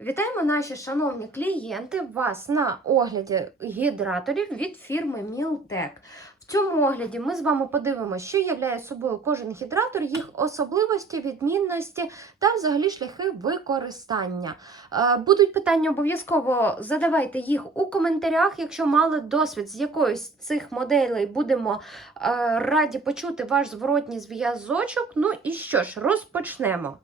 Вітаємо наші шановні клієнти! Вас на огляді гідраторів від фірми Мілтек. В цьому огляді ми з вами подивимося, що являє собою кожен гідратор, їх особливості, відмінності та взагалі шляхи використання. Е, Будуть питання обов'язково задавайте їх у коментарях. Якщо мали досвід з якоюсь з цих моделей, будемо е, раді почути ваш зворотній зв'язочок. Ну і що ж, розпочнемо.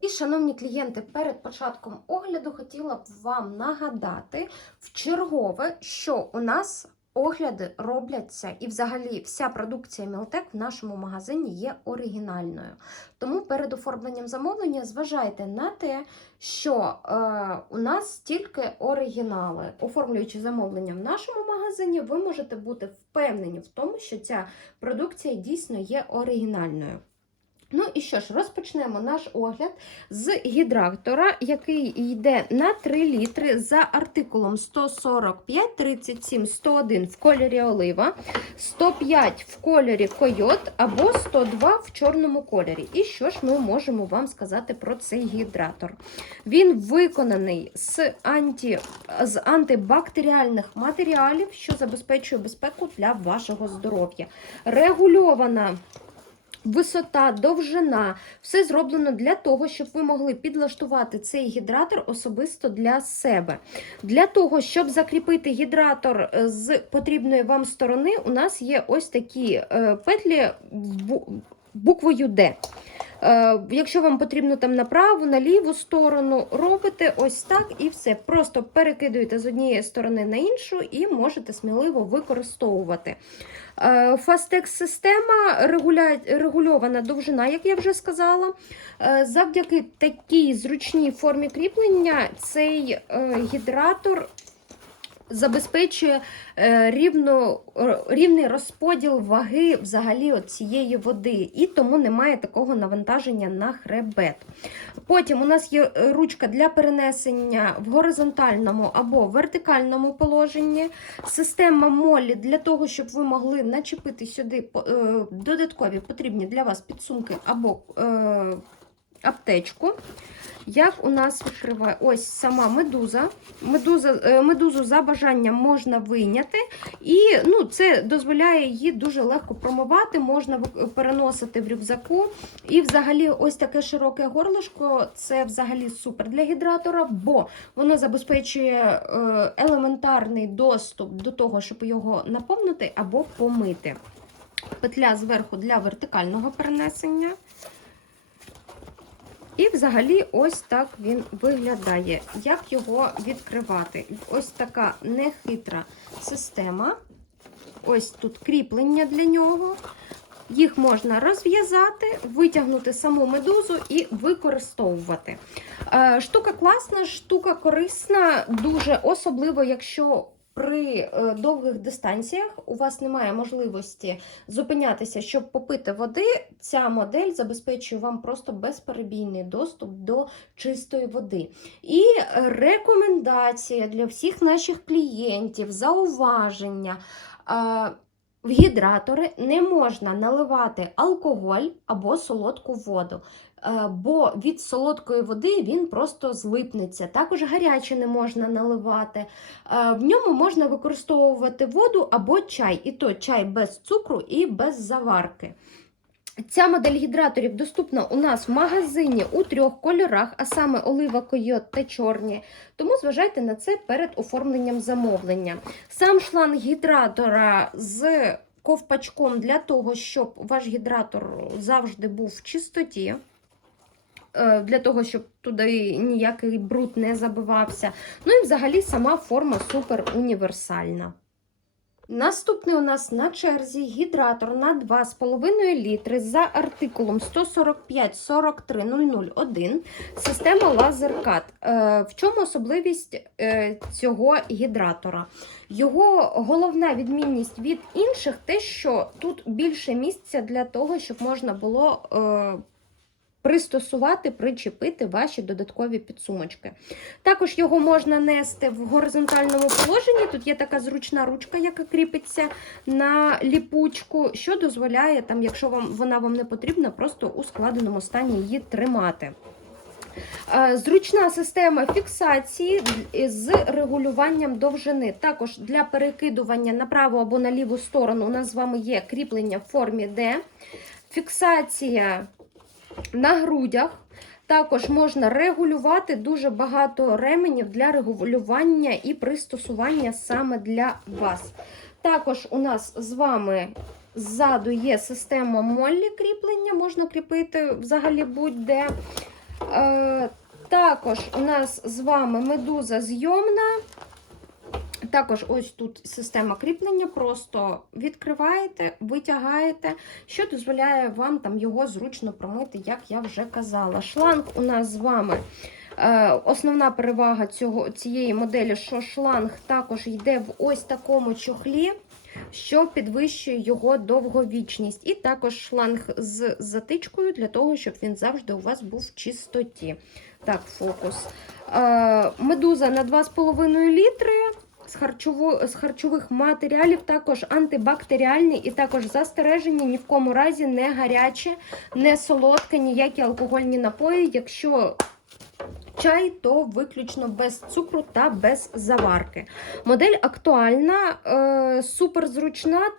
І, шановні клієнти, перед початком огляду хотіла б вам нагадати в чергове, що у нас огляди робляться, і взагалі вся продукція Мілтек в нашому магазині є оригінальною. Тому перед оформленням замовлення зважайте на те, що е, у нас тільки оригінали. Оформлюючи замовлення в нашому магазині, ви можете бути впевнені в тому, що ця продукція дійсно є оригінальною. Ну і що ж, розпочнемо наш огляд з гідратора, який йде на 3 літри за артикулом 145, 37, 101 в кольорі олива, 105 в кольорі койот або 102 в чорному кольорі. І що ж ми можемо вам сказати про цей гідратор? Він виконаний з, анті, з антибактеріальних матеріалів, що забезпечує безпеку для вашого здоров'я. Регульована. Висота, довжина, все зроблено для того, щоб ви могли підлаштувати цей гідратор особисто для себе. Для того, щоб закріпити гідратор е, з потрібної вам сторони, у нас є ось такі е, петлі бу- буквою Д. Е, Якщо вам потрібно там на праву, на ліву сторону, робите ось так і все. Просто перекидуєте з однієї сторони на іншу і можете сміливо використовувати. Фастекс-система регульована довжина, як я вже сказала. Е, Завдяки такій зручній формі кріплення цей е, гідратор забезпечує е, рівно, рівний розподіл ваги взагалі цієї води, і тому немає такого навантаження на хребет. Потім у нас є ручка для перенесення в горизонтальному або вертикальному положенні. Система молі для того, щоб ви могли начепити сюди е, додаткові потрібні для вас підсумки або е, аптечку. Як у нас відкриває ось сама медуза. Медуза е, медузу за бажанням можна вийняти, і ну, це дозволяє її дуже легко промивати, можна переносити в рюкзаку. І взагалі, ось таке широке горлишко це взагалі супер для гідратора, бо воно забезпечує е, елементарний доступ до того, щоб його наповнити або помити. Петля зверху для вертикального перенесення. І взагалі ось так він виглядає. Як його відкривати? Ось така нехитра система. Ось тут кріплення для нього. Їх можна розв'язати, витягнути саму медузу і використовувати. Е, Штука класна, штука корисна, дуже особливо, якщо при е, довгих дистанціях у вас немає можливості зупинятися, щоб попити води. Ця модель забезпечує вам просто безперебійний доступ до чистої води. І рекомендація для всіх наших клієнтів, зауваження. е, В гідратори не можна наливати алкоголь або солодку воду, бо від солодкої води він просто злипнеться. Також гаряче не можна наливати. Е, В ньому можна використовувати воду або чай, і то чай без цукру і без заварки. Ця модель гідраторів доступна у нас в магазині у трьох кольорах, а саме олива, койот та чорні. Тому зважайте на це перед оформленням замовлення. Сам шланг гідратора з ковпачком для того, щоб ваш гідратор завжди був в чистоті. Е, Для того, щоб туди ніякий бруд не забивався. Ну і взагалі сама форма супер універсальна. Наступний у нас на черзі гідратор на 2,5 літри за артикулом 145-43-001, система LaserCut. Е, В чому особливість е, цього гідратора? Його головна відмінність від інших те, що тут більше місця для того, щоб можна було пристосувати, причепити ваші додаткові підсумочки. Також його можна нести в горизонтальному положенні. Тут є така зручна ручка, яка кріпиться на ліпучку, що дозволяє, там, якщо вам вона вам не потрібна, просто у складеному стані її тримати. Е, Зручна система фіксації з регулюванням довжини. Також для перекидування на праву або на ліву сторону у нас з вами є кріплення в формі D. Фіксація на грудях. Також можна регулювати дуже багато ременів для регулювання і пристосування саме для вас. Також у нас з вами ззаду є система моллі кріплення, можна кріпити взагалі будь-де. Е, також у нас з вами медуза зйомна. Також ось тут система кріплення, просто відкриваєте, витягаєте, що дозволяє вам там його зручно промити, як я вже казала. Шланг у нас з вами. е, Основна перевага цього, цієї моделі, що шланг також йде в ось такому чохлі, що підвищує його довговічність. І також шланг з затичкою для того, щоб він завжди у вас був в чистоті. Так, фокус. Е, Медуза на 2,5 літри. З, харчово, з харчових матеріалів також антибактеріальні і також застережені ні в кому разі не гаряче, не солодке, ніякі алкогольні напої. Якщо чай, то виключно без цукру та без заварки. Модель актуальна, е, супер.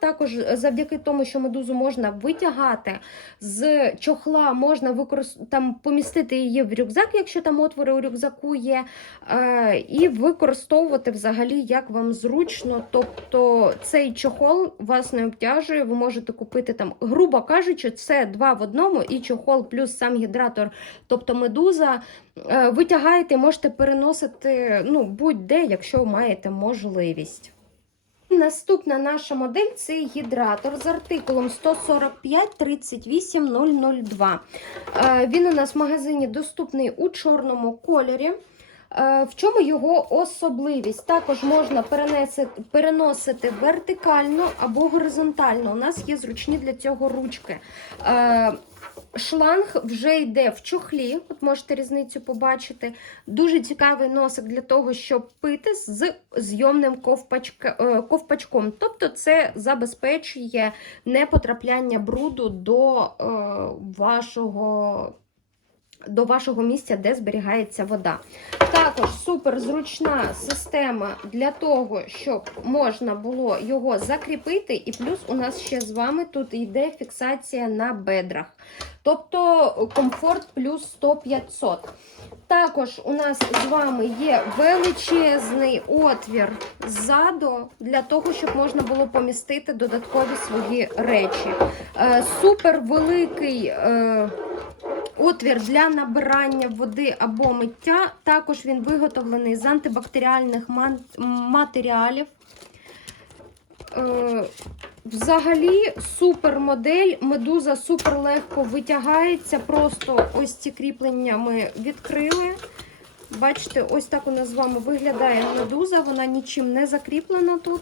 Також завдяки тому, що медузу можна витягати з чохла, можна використ... там помістити її в рюкзак, якщо там отвори у рюкзаку є, е, і використовувати взагалі як вам зручно. Тобто цей чохол вас не обтяжує, ви можете купити там, грубо кажучи, це два в одному, і чохол плюс сам гідратор, тобто медуза. Е, Витягаєте, можете переносити ну, будь-де, якщо маєте можливість. Наступна наша модель це гідратор з артикулом 145-38-002. Е, Він у нас в магазині доступний у чорному кольорі. Е, В чому його особливість? Також можна переносити вертикально або горизонтально. У нас є зручні для цього ручки. Шланг вже йде в чохлі, от можете різницю побачити. Дуже цікавий носик для того, щоб пити з зйомним е, ковпачком. Тобто це забезпечує непотрапляння бруду до е, вашого. До вашого місця, де зберігається вода. Також супер зручна система для того, щоб можна було його закріпити, і плюс у нас ще з вами тут йде фіксація на бедрах. Тобто комфорт плюс 100-500. Також у нас з вами є величезний отвір ззаду, для того, щоб можна було помістити додаткові свої речі. Е, супер великий. Отвір для набирання води або миття. Також він виготовлений з антибактеріальних матеріалів. Е, Взагалі супер модель. Медуза супер легко витягається. Просто ось ці кріплення ми відкрили. Бачите, ось так нас з вами виглядає медуза, вона нічим не закріплена тут.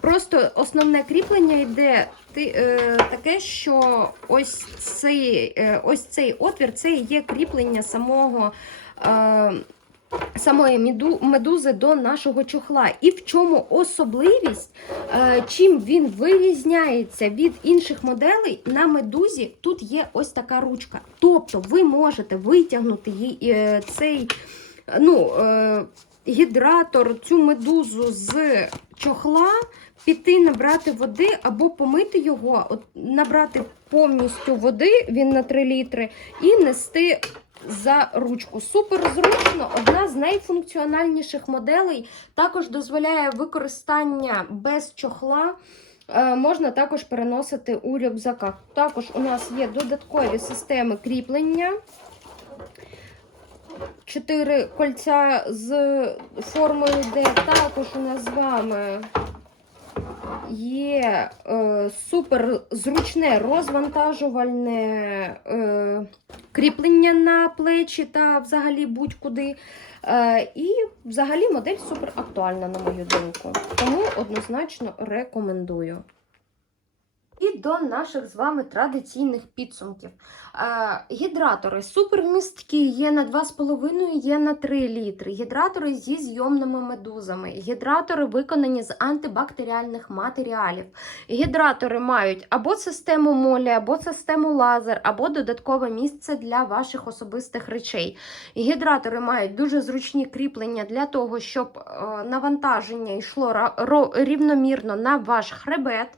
Просто основне кріплення йде ти- е, таке, що ось цей, е, ось цей отвір це є кріплення самого. Е, Самої меду- медузи до нашого чохла. І в чому особливість, е, чим він вирізняється від інших моделей, на медузі тут є ось така ручка. Тобто ви можете витягнути е, цей ну, е, гідратор, цю медузу з чохла, піти набрати води або помити його, от, набрати повністю води, він на 3 літри, і нести за ручку. Супер зручно, одна з найфункціональніших моделей. Також дозволяє використання без чохла. Е, Можна також переносити у рюкзаках. Також у нас є додаткові системи кріплення. Чотири кольця з формою D. Також у нас з вами є е, супер зручне розвантажувальне е, кріплення на плечі та взагалі будь-куди. Е, і взагалі модель супер актуальна, на мою думку. Тому однозначно рекомендую. До наших з вами традиційних підсумків. Е, гідратори супермісткі, є на 2,5, є на 3 літри. Гідратори зі зйомними медузами. Гідратори виконані з антибактеріальних матеріалів. Гідратори мають або систему молі, або систему лазер, або додаткове місце для ваших особистих речей. Гідратори мають дуже зручні кріплення для того, щоб е, навантаження йшло рівномірно на ваш хребет.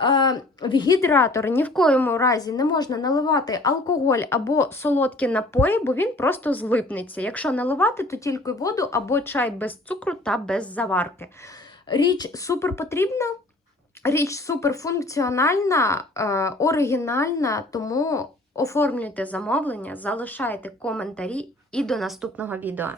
Е, В гідратор ні в коєму разі не можна наливати алкоголь або солодкі напої, бо він просто злипнеться. Якщо наливати, то тільки воду або чай без цукру та без заварки. Річ супер потрібна, річ супер функціональна, е, оригінальна, тому оформлюйте замовлення, залишайте коментарі і до наступного відео.